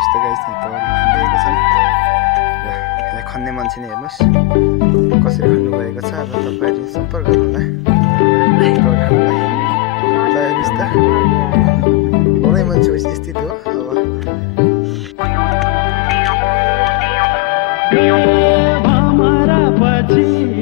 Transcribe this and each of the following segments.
यस्तो गाइस चाहिँ तल खनिएको छ। यहाँ खन्ने मान्छे नै हेर्नुहोस् कसरी खन्नु भएको छ। अब तपाईँले सम्पर्क गर्नुहोला खानुलाई। ल हेर्नुहोस् त मलाई मान्छे स्थिति हो।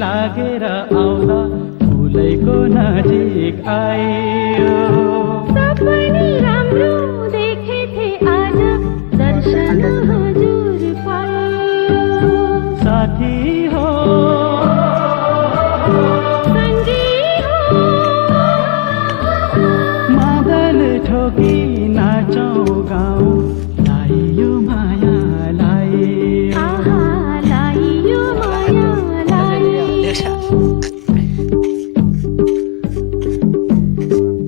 लागेर आउँदा फुलैको नजिक आयो। सपनी राम्रो देखेथे आज दर्शन हजुर पायो। साथी हो सङ्गी हो मादल ठोकी नाचौँ गाउँ लाइयो मायालाई। आहा लाइयो मायालाई।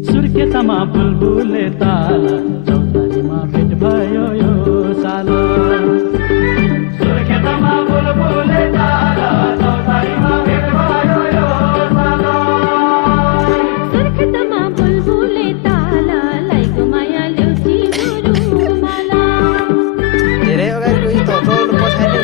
सुर्खेतमा बुलबुले ताल चौतारीमा भेट भयो यो साल। सुर्खेतमा बुलबुले ताल चौतारीमा भेट भयो यो साल। सुर्खेतमा बुलबुले ताल लाइको माया ल्याउची रुमाला। धेरै अगाडि गयो त टोल पछाडि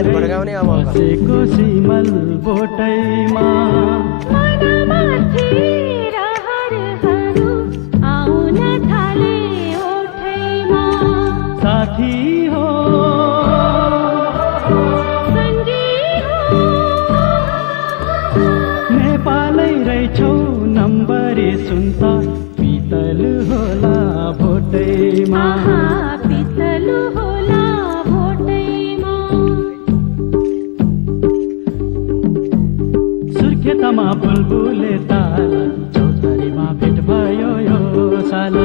भड्काउने अब बसेको सिमल बोटैमा मनमा थिर हरहरू आउन थाले ओठैमा। साथी हो सङ्गी हो नेपालै रहेछौ नम्बरी सुन्त पितल होला भोटैमा। आहा पितल होला भोटैमा। सुर्खेतमा बुलबुले ताल चौतारीमा भेट भयो यो साल।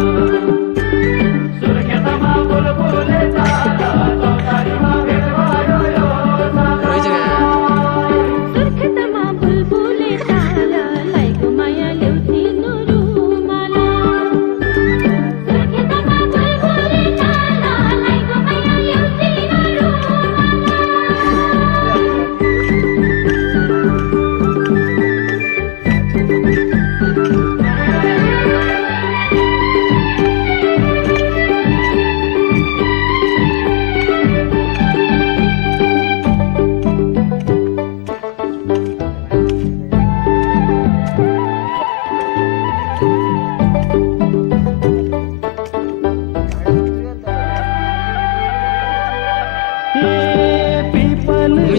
सुर्खेतमा बुलबुले ताल चौतारीमा भेट भयो यो साल। सुर्खेतमा बुलबुले ताल लाइको माया ल्याउची रुमाला। सुर्खेतमा बुलबुले ताल लाइको माया ल्याउची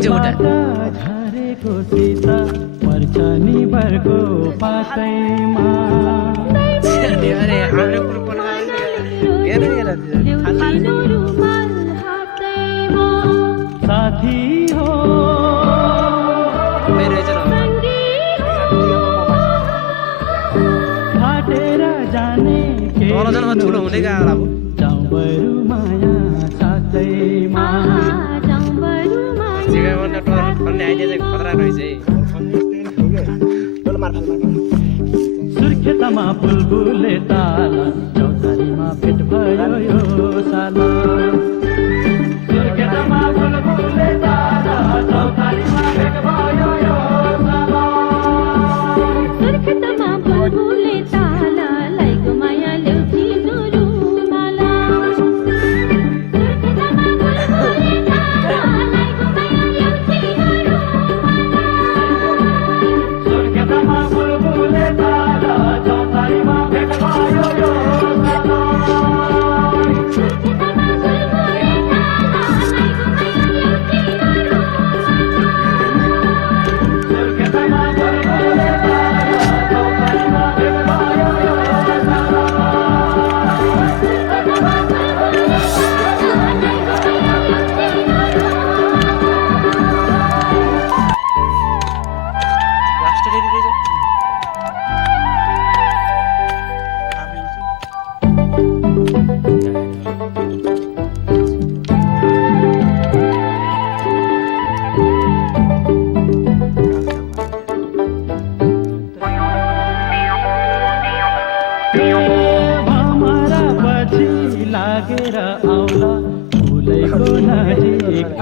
झरेको सीता पर्छ नि बर्को पातैमा। साथी हो सङ्गी हो फाटेर जाने के ठुलो हुँदै गयो अब जाउँ बरु माया साथैमा। जाउँ बरु माया खतरा रहेछ है। सुर्खेतमा बुलबुले ताल चौतारीमा भेट भयो यो साल। सुर्खेतमा बुलबुले ताल चौतारीमा भेट भयो यो साल। सुर्खेतमा बुलबुले ताल लाइको माया ल्याउची रुमाला। सुर्खेतमा बुलबुले ताल लाइको माया ल्याउची रुमाला। सुर्खेतमा बुलबुले ताल चौतारीमा भेट भयो यो साल। सुर्खेतमा बुलबुले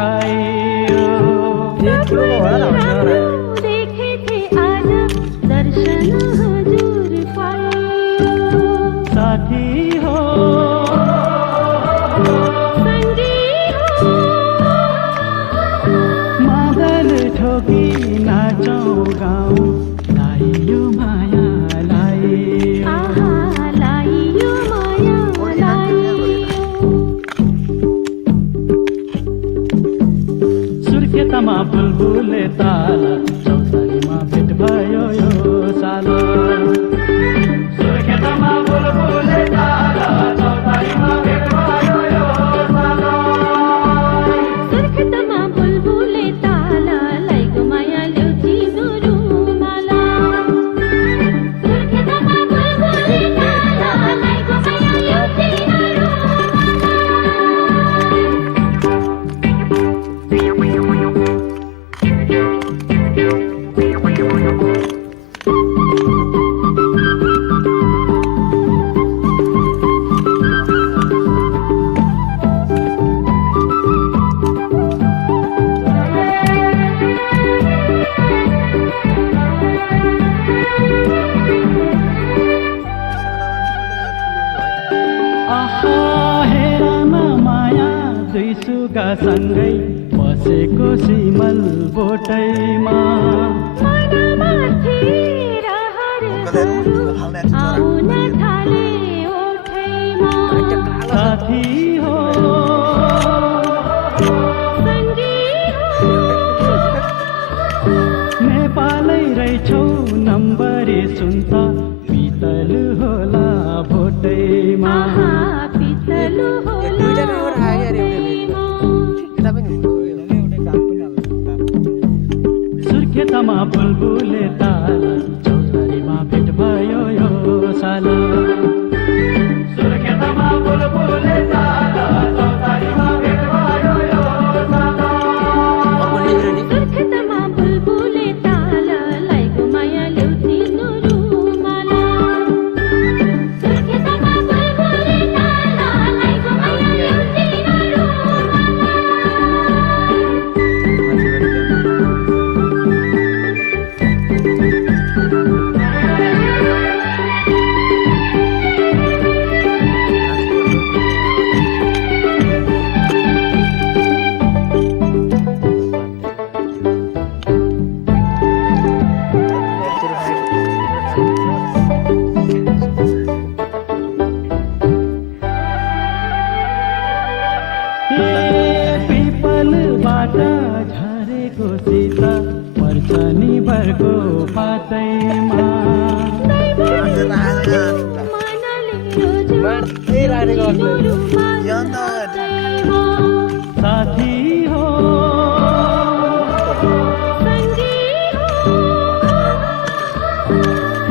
आयो देखे थे आज दर्शन हुजूर पाए साथी हो संगी हो मादल ठोकी नाचौँ गाउँ लाइयो माया लाइयो आहा लाइयो माया लाइयो सुर्खेतमा बुलबुले ताल चौतारीमा भेट भयो यो साल सुर्खेतमा बुलबुले ताल चौतारीमा भेट भयो यो साल सुर्खेतमा बुलबुले ताला लाइगो माया ल्याउची रुमाला सुर्खेतमा बुलबुले ताला लाइगो माया ल्याउची आहा हेरमा माया दुई सुगा सँगै बसेको सिमल बोटैमा मनमाथि रहर आउन थाले ओठैमा साथी हो संगी हो नेपालै रहेछौ नम्बरे सुन्त पितल होला भोटैमा आहा पितलु होला सुर्खेतमा बुलबुले ताल चौतारीमा भेट भयो यो साल सुर्खेतमा बुलबुले ताल चौतारीमा भेट भयो यो साल सुर्खेतमा बुलबुले ताला लाइगो माया ल्याउची रुमाला सुर्खेतमा बुलबुले ताला लाइगो माया ल्याउची पिपलबाट झरेको सीता पर्छनी भरको पातैमा साथी हो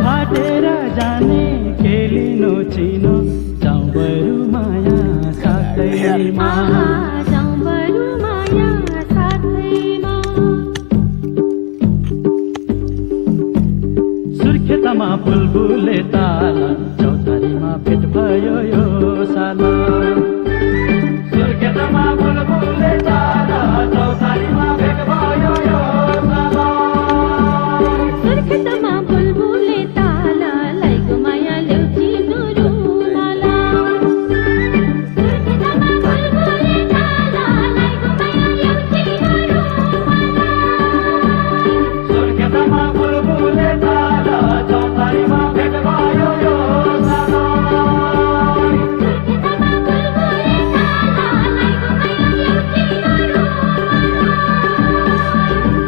फाटेर जाने केलिनो चिनो जाउँ बरु माया साथैमा सुर्खेतमा बुलबुले ताल चौतारीमा भेट भयो यो साल सुर्खेतमा बुलबुले ताल चौतारीमा भेट भयो यो साल सुर्खेतमा बुलबुले ताला लाइगो माया ल्याउची रुमाला सुर्खेतमा बुलबुले ताला लाइगो माया ल्याउची रुमाला सुर्खेतमा बुलबुले ताल चौतारीमा भेट भयो यो साल सुर्खेतमा बुलबुले ताला लाइगो माया ल्याउची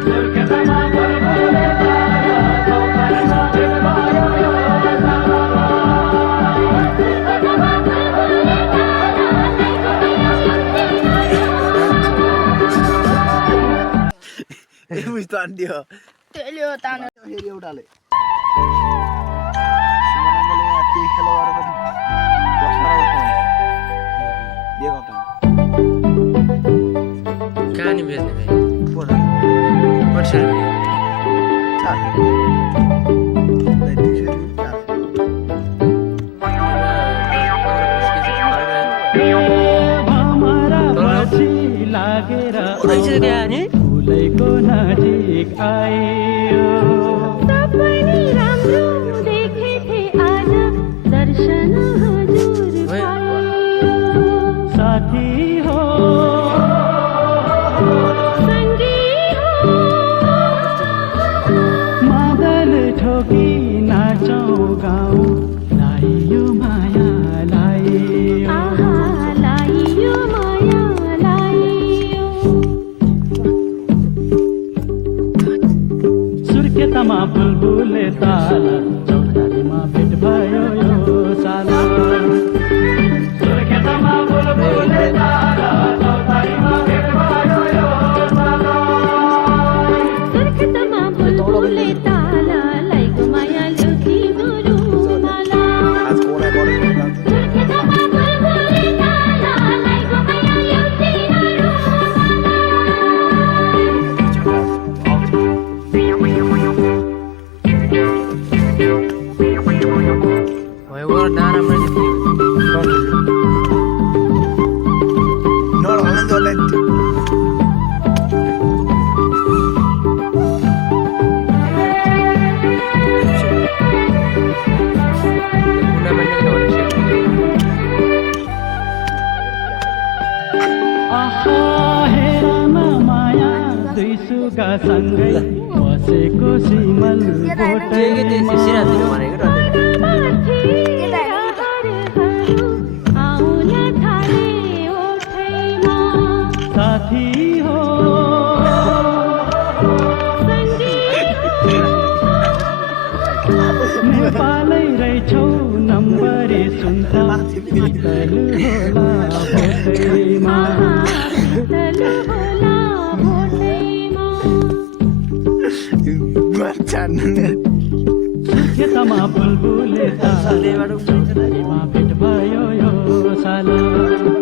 सुर्खेतमा बुलबुले ताल चौतारीमा भेट भयो यो साल सुर्खेतमा बुलबुले ताला लाइगो माया ल्याउची बुझ्दा अन्त्यो त्यसले हो तानो फेरि एउटाले सुमनले त्यही खेल गरेर पनि 10 कहाँ नि बेच्ने भाइ बोल 800 रुपियाँ 15-20 केजी लागेर कि नाचौँ गाउँलाई यो मायालाई आहा लाइयो माया लाइयो सुर्खेतमा बुलबुले ताला चौतारीमा भेट भयो यो साला सुर्खेतमा बुलबुले तारा चौतारीमा भेट भयो यो साला सुर्खेतमा बुलबुले ताला लाइगो माया ल्युती गुरुमाला आज कोला गरेर लाग्छ सुर्खेतमा बुलबुले ताला लाइगो माया ल्युती भयो नराम्रो नराउने जसलाई आहा हेरन माया दुई सुगा सँगै बसेको सिमल आउन थाले ओठैमा साथी हो नेपालै रहेछौ नम्बरे सुन्छ शीतल होला भोटैमा शीतल होला भोटैमा छान्ने सुर्खेतमा बुलबुले ताला चौतारीमा भेट भयो यो साला